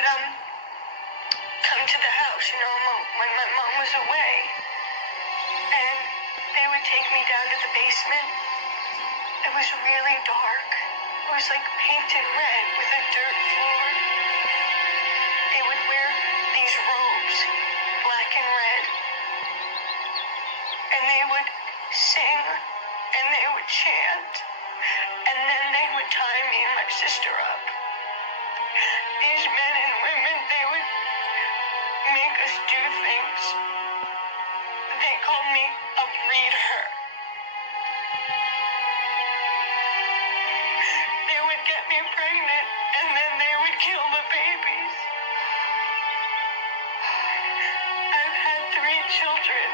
would come to the house, when my mom was away. And they would take me down to the basement. It was really dark. It was like painted red with a dirt floor. They would wear these robes, black and red. And they would sing and they would chant. And then they would tie me and my sister up. These men and women, they would make us do things. They called me a breeder. They would get me pregnant, and then they would kill the babies. I've had 3 children,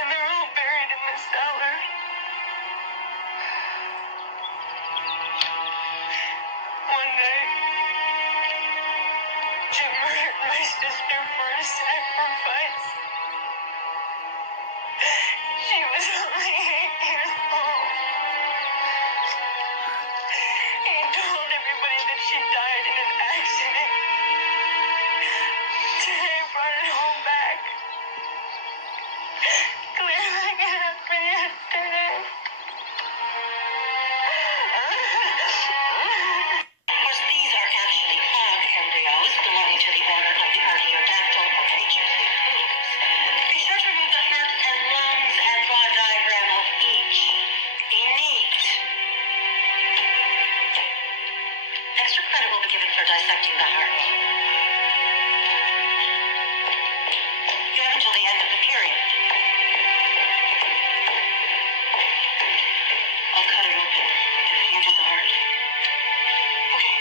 and they're all buried in the cellar. One night, Jim murdered my sister for a sacrifice. She was only 8 years old. He told everybody that she died in an accident. Today brought it all back. Clear like it happened yesterday. Of course, these are actually hog embryos belonging to the order of the Archaeodactyl or creatures with hooves. Be sure to remove the heart and lungs and draw a diagram of each. Be neat. Extra credit will be given for dissecting the heart. You have until the end of the period. I'll cut it open. Here to the heart. Okay.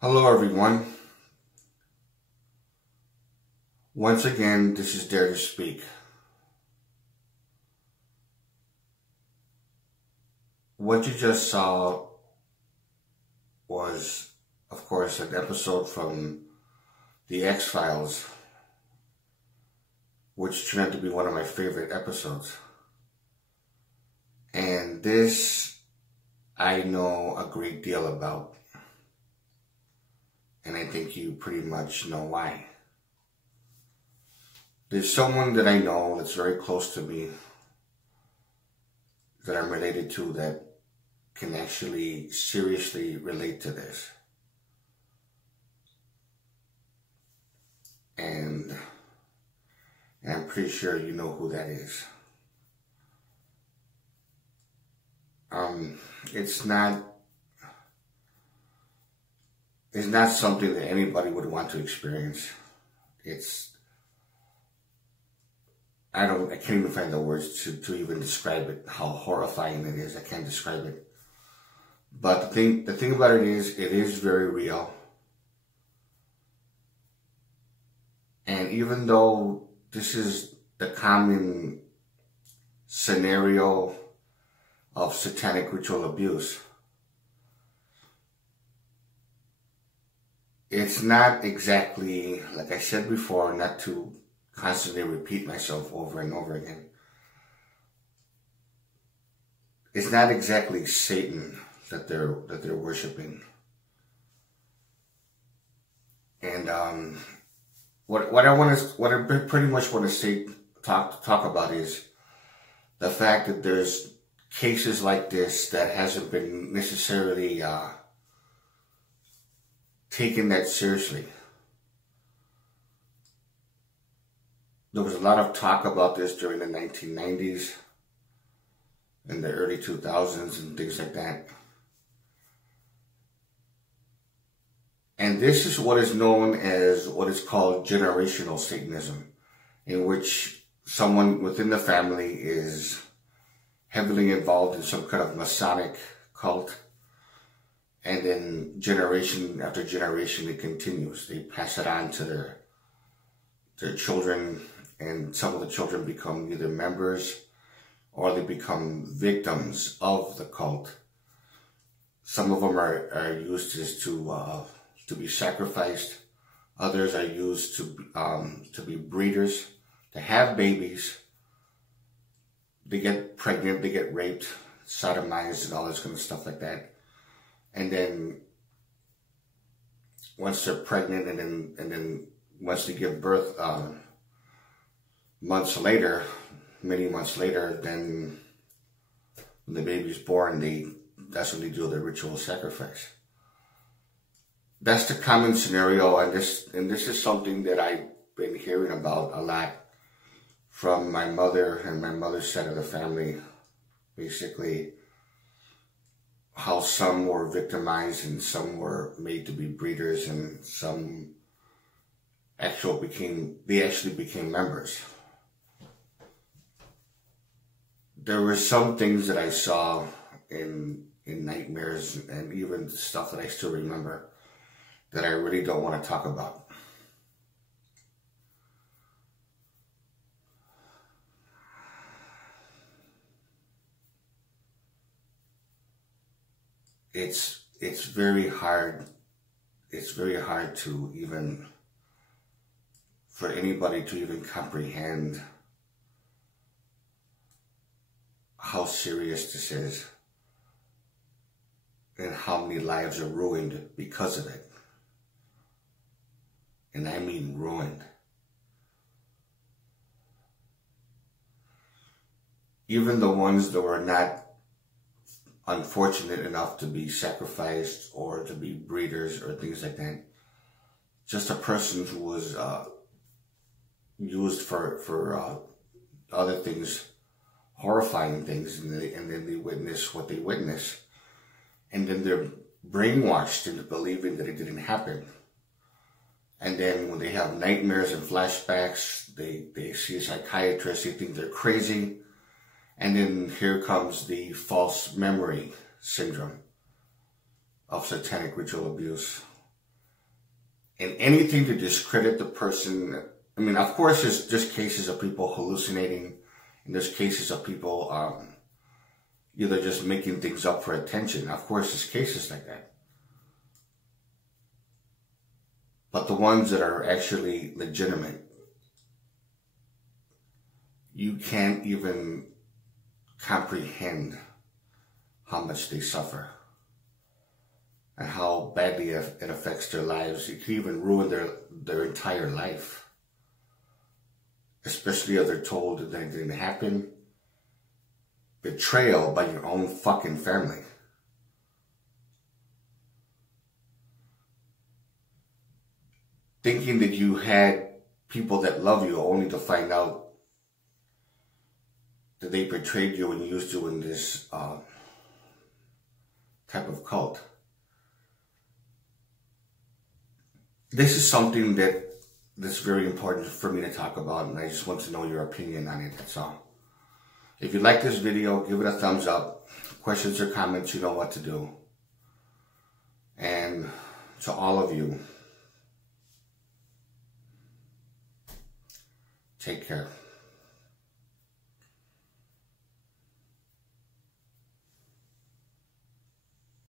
Hello everyone. Once again, this is Dare to Speak. What you just saw was, of course, an episode from The X-Files, which turned out to be one of my favorite episodes. And this, I know a great deal about. And I think you pretty much know why. There's someone that I know that's very close to me, that I'm related to, that can actually seriously relate to this. And I'm pretty sure you know who that is. It's not something that anybody would want to experience. I can't even find the words to even describe it, how horrifying it is. I can't describe it. But the thing about it is very real. And even though this is the common scenario of satanic ritual abuse, it's not exactly, like I said before, not to constantly repeat myself over and over again. It's not exactly Satan that they're worshiping. And what I pretty much want to talk about is the fact that there's cases like this that hasn't been necessarily taken that seriously. There was a lot of talk about this during the 1990s and the early 2000s and things like that. And this is what is known as what is called generational Satanism, in which someone within the family is heavily involved in some kind of Masonic cult, and then generation after generation it continues. They pass it on to their children, and some of the children become either members or they become victims of the cult. Some of them are used as to be sacrificed. Others are used to be breeders, to have babies. They get pregnant, they get raped, sodomized, and all this kind of stuff like that. And then once they're pregnant, and then once they give birth, many months later, then when the baby's born, that's when they do the ritual sacrifice. That's the common scenario, and this is something that I've been hearing about a lot from my mother and my mother's side of the family. Basically, how some were victimized and some were made to be breeders, and some actually became members. There were some things that I saw in nightmares, and even stuff that I still remember, that I really don't want to talk about. It's very hard. It's very hard to even, for anybody to even comprehend how serious this is and how many lives are ruined because of it. And I mean ruined. Even the ones that were not unfortunate enough to be sacrificed or to be breeders or things like that. Just a person who was used for other things, horrifying things, and then they witness what they witness. And then they're brainwashed into believing that it didn't happen. And then when they have nightmares and flashbacks, they see a psychiatrist, they think they're crazy. And then here comes the false memory syndrome of satanic ritual abuse. And anything to discredit the person. I mean, of course, there's cases of people hallucinating, and there's cases of people either just making things up for attention. Of course, there's cases like that. But the ones that are actually legitimate, you can't even comprehend how much they suffer and how badly it affects their lives. It can even ruin their entire life, especially if they're told that it didn't happen. Betrayal by your own fucking family. Thinking that you had people that love you, only to find out that they betrayed you and used you in this type of cult. This is something that's very important for me to talk about, and I just want to know your opinion on it, that's all. If you like this video, give it a thumbs up. Questions or comments, you know what to do. And to all of you, take care.